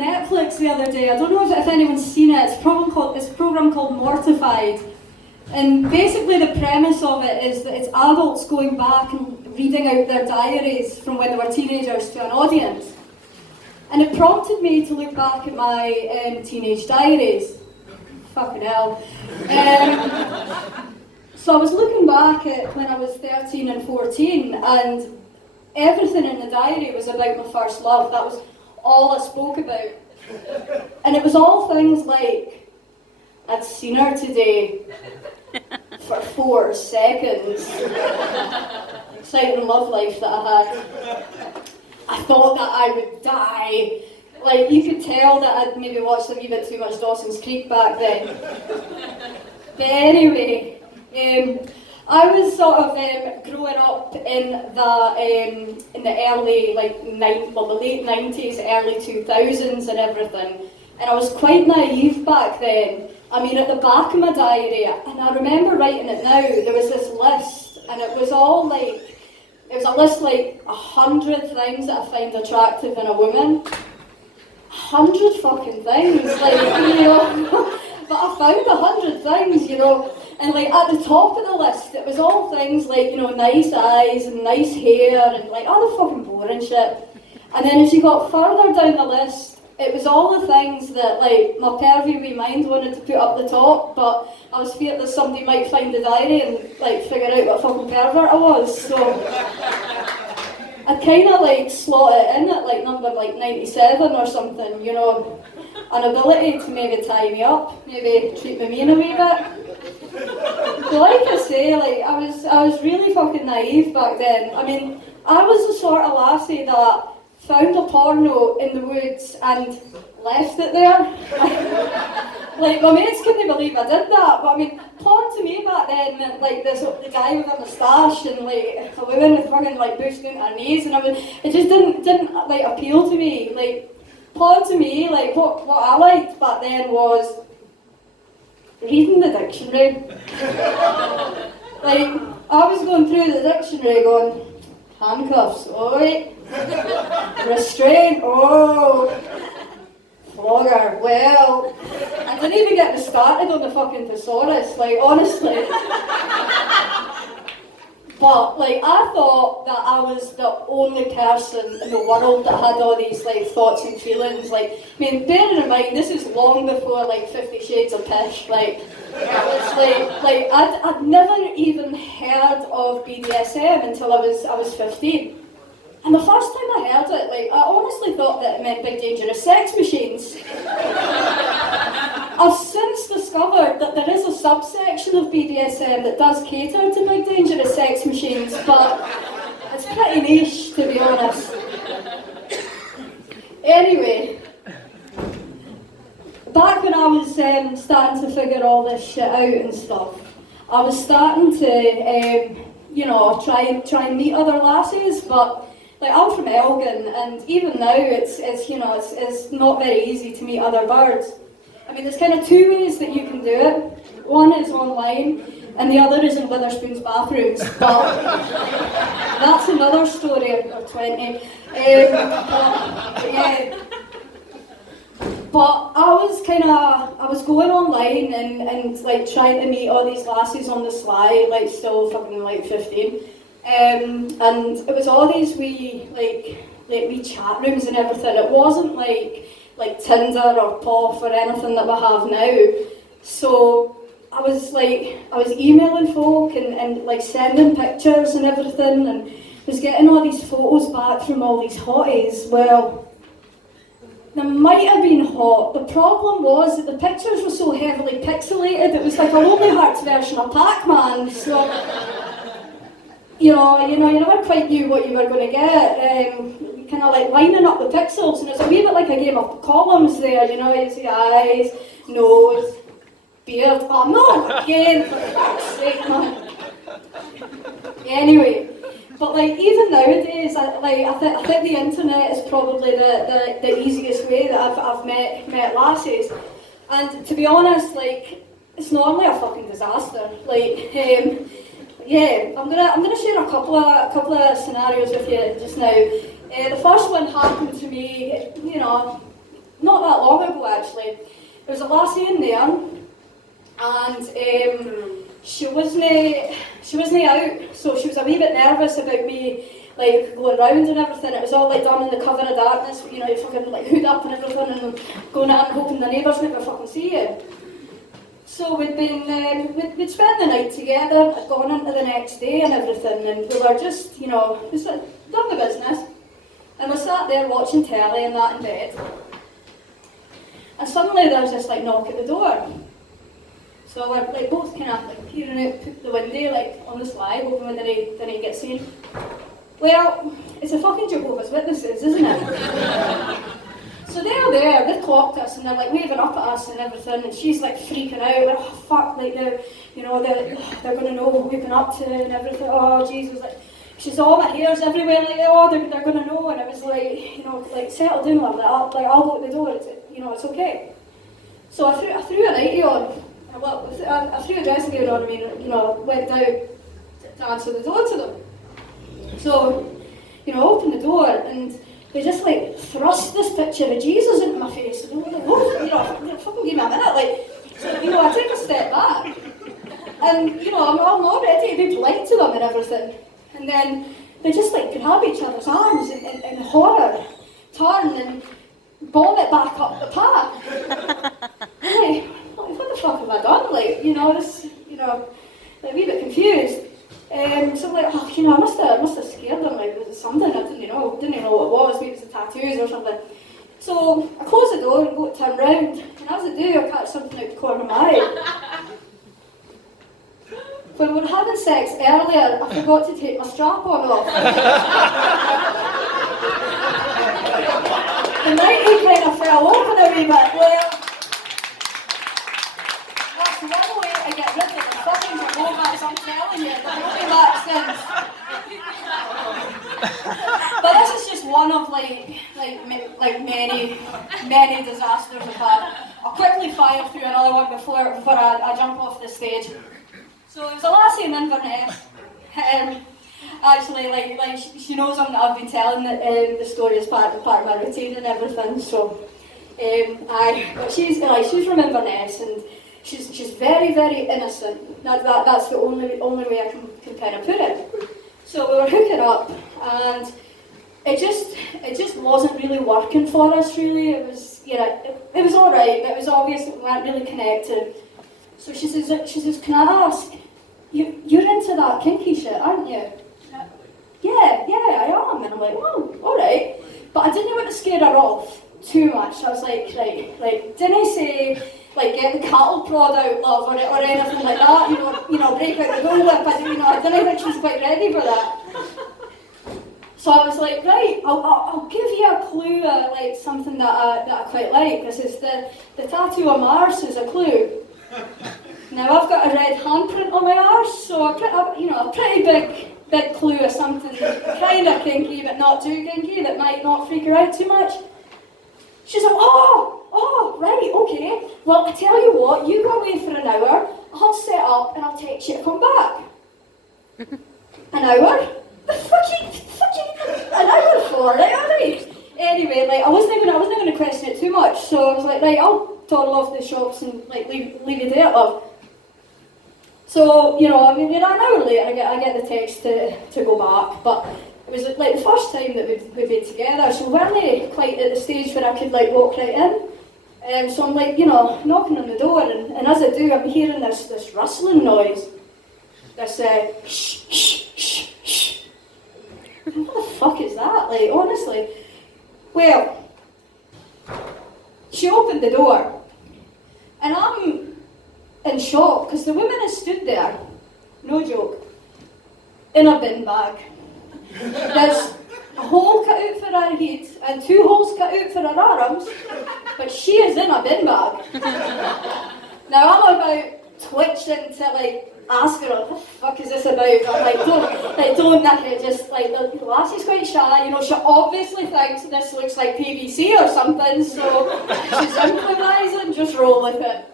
Netflix the other day. I don't know if anyone's seen it. It's a program called Mortified. And basically the premise of it is that it's adults going back and reading out their diaries from when they were teenagers to an audience. And it prompted me to look back at my teenage diaries. Fucking hell. So I was looking back at when I was 13 and 14, and everything in the diary was about my first love. That was all I spoke about. And it was all things like, I'd seen her today for 4 seconds. Exciting love life that I had. I thought that I would die. Like, you could tell that I'd maybe watched a wee bit too much Dawson's Creek back then. But anyway, I was sort of growing up in the early, the late 90s, early 2000s and everything. And I was quite naive back then. I mean, at the back of my diary, and I remember writing it now, there was this list, and it was all like, it was a list like 100 things that I find attractive in a woman. 100 fucking things, like, you know. But I found 100 things, you know. And like at the top of the list, it was all things like, you know, nice eyes and nice hair and like other fucking boring shit. And then as you got further down the list, it was all the things that like my pervy wee mind wanted to put up the top, but I was feared that somebody might find the diary and like figure out what fucking pervert I was. So I'd kind of like slot it in at like number like 97 or something, you know. An ability to maybe tie me up, maybe treat me mean a wee bit. But like I say, like I was really fucking naive back then. I mean, I was the sort of lassie that found a porno in the woods and left it there. Like my mates couldn't believe I did that, but I mean, porn to me back then meant like the guy with a moustache and like a woman with fucking like boosting into her knees, and I mean, it just didn't like appeal to me. Like porn to me, like what I liked back then was reading the dictionary. Like I was going through the dictionary going, handcuffs, oh wait. Restraint, oh. Flogger, well. I didn't even get me started on the fucking thesaurus, like honestly. But like I thought that I was the only person in the world that had all these like thoughts and feelings. Like, I mean, bearing in mind this is long before like 50 Shades of Pish. Like it was I'd never even heard of BDSM until I was 15. And the first time I heard it, like, I honestly thought that it meant big dangerous sex machines. I've since discovered that there is a subsection of BDSM that does cater to big dangerous sex machines, but it's pretty niche, to be honest. Anyway, back when I was starting to figure all this shit out and stuff, I was starting to, you know, try and meet other lassies, but like I'm from Elgin, and even now it's you know it's not very easy to meet other birds. I mean, there's kind of 2 ways that you can do it. One is online, and the other is in Witherspoon's bathrooms. But that's another story, or 20. Yeah. But I was going online and like trying to meet all these lasses on the sly, like still fucking like 15. And it was all these wee wee chat rooms and everything. It wasn't like Tinder or Poff or anything that we have now. So I was emailing folk and like sending pictures and everything, and was getting all these photos back from all these hotties. Well, they might have been hot. The problem was that the pictures were so heavily pixelated. It was like a Lonely Hearts version of Pac-Man. So. You know, you never quite knew what you were going to get. Kind of like lining up the pixels, and it's a wee bit like a game of columns there. You know, you see eyes, nose, beard. Oh no, again, for fuck's sake, man. Anyway, but like even nowadays, I think the internet is probably the easiest way that I've met lassies, and to be honest, like it's normally a fucking disaster. Like. Yeah, I'm gonna share a couple of scenarios with you just now. The first one happened to me, you know, not that long ago actually. There was a lassie in there, and she wasn't out, so she was a wee bit nervous about me like going round and everything. It was all like done in the cover of darkness, you know, you're fucking like hood up and everything, and going out and hoping the neighbours wouldn't fucking see you. So we'd spent the night together, had gone into the next day and everything, and we were just, you know, just done the business. And we sat there watching telly and that in bed. And suddenly there was this like knock at the door. So we're like both kind of like peering out the window, like on the sly, hoping we didn't get seen. Well, it's a fucking Jehovah's Witnesses, isn't it? So they're there, they've clocked us and they're like waving up at us and everything, and she's like freaking out, like, oh fuck, like they're gonna know what we've been up to and everything. Oh Jesus, like she's all my hair's everywhere, like oh they're gonna know. And I was like, you know, like settle down, love, I'll go to the door, it's okay. So I threw a nightie on. I threw a dressing gown on, you know, went down to answer the door to them. So, you know, I opened the door and they just like thrust this picture of Jesus into my face. And I was like, oh, you know, fucking give me a minute, like, so, you know, I take a step back. And, you know, I'm all ready to be polite to them and everything. And then they just like grab each other's arms in horror, turn and bomb it back up the path. Like, what the fuck have I done? Like, you know, this, you know, like a wee bit confused. So I'm like, oh, you know, I must have scared them, like, was it something? I didn't know what it was, maybe it was the tattoos or something. So I close the door and go to turn round, and as I do, I catch something out the corner of my eye. When we were having sex earlier, I forgot to take my strap-on off. The nightie kind of fell open a wee bit. Well, that's one way to get rid of the fucking Jehovah's, I'm telling you. They'll be back since. But this is just one of many disasters I've had. I'll quickly fire through another one before I jump off the stage. So it was a lassie in Inverness. Actually, like she knows I've been telling the story as part of my routine and everything. So, but she's from Inverness and she's very, very innocent. That's the only way I can kind of put it. So we were hooking up and it just wasn't really working for us. Really, it was it was all right. But it was obvious that we weren't really connected. So she says, can I ask, you're into that kinky shit, aren't you? Yeah, I am. And I'm like, well, all right. But I didn't want to scare her off too much. I was like, right, didn't I say, like, get the cattle prod out, love, or anything like that, you know, break out the bull whip. I didn't think she was quite ready for that. So I was like, right, I'll give you a clue, like something that I quite like. This is the tattoo on my arse is a clue. Now I've got a red handprint on my arse, so a pretty big clue of something kind of kinky, but not too kinky, that might not freak her out too much. She's like, oh, right, okay. Well, I tell you what, you go away for an hour, I'll set up and I'll text you to come back. An hour? The fucking an hour for it, alright. Anyway, like I wasn't gonna question it too much, so I was like, right, I'll toddle off the shops and like leave you there, love. So, you know, I mean, an hour later I get the text to go back, but it was like the first time that we'd been together, so we weren't quite at the stage where I could like walk right in. So I'm like, you know, knocking on the door, and as I do, I'm hearing this rustling noise. This shh, shh, shh, shh. What the fuck is that? Like, honestly. Well, she opened the door, and I'm in shock, because the woman has stood there, no joke, in a bin bag. There's a hole cut out for her head, and 2 holes cut out for her arms, but she is in a bin bag. Now I'm about twitching to like ask her, what the fuck is this about? I'm like, don't Nick it, just like, the lassie's quite shy, you know, she obviously thinks this looks like PVC or something, so she's improvising, just roll with it.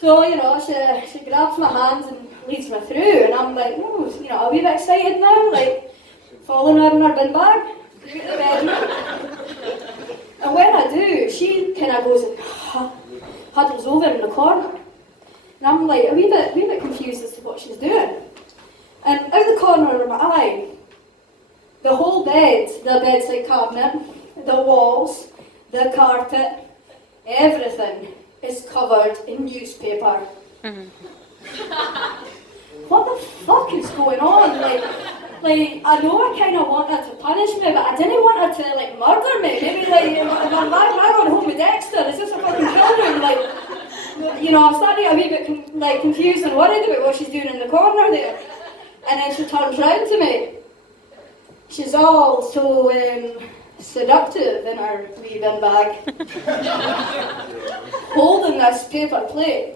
So, you know, she grabs my hands and leads me through, and I'm like, oh, you know, a wee bit excited now, like, following her in her bin bag, through the bedroom. And when I do, she kind kind of goes and huddles over in the corner. And I'm like a wee bit confused as to what she's doing. And out the corner of my eye, the whole bed, the bedside cabinet, the walls, the carpet, everything is covered in newspaper. What the fuck is going on? Like I know I kind of want her to punish me, but I didn't want her to like murder me. Maybe like if I'm going home with Dexter, is this a fucking film? Like, you know, I'm starting to get a wee bit like confused and worried about what she's doing in the corner there. And then she turns round to me. She's all so seductive in her wee bin bag, holding this paper plate.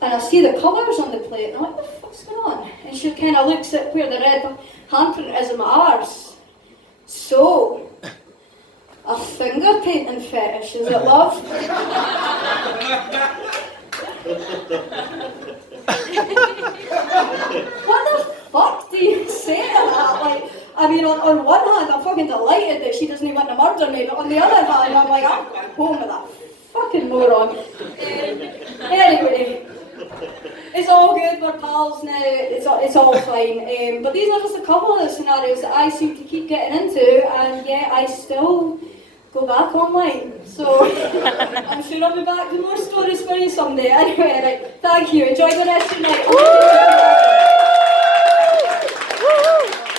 And I see the colours on the plate, and I'm like, what the fuck's going on? And she kind of looks at where the red handprint is in my arse. So, a finger painting fetish, is it, love? What the fuck do you say to that? Like, I mean, on one hand, I'm fucking delighted that she doesn't even want to murder me, but on the other hand, I'm like, I'm going home with that fucking moron. Anyway, it's all good, we're pals now, it's all fine. But these are just a couple of the scenarios that I seem to keep getting into, and yet I still go back online. So, I'm sure I'll be back with more stories for you someday. Anyway, right, thank you, enjoy the rest of your night.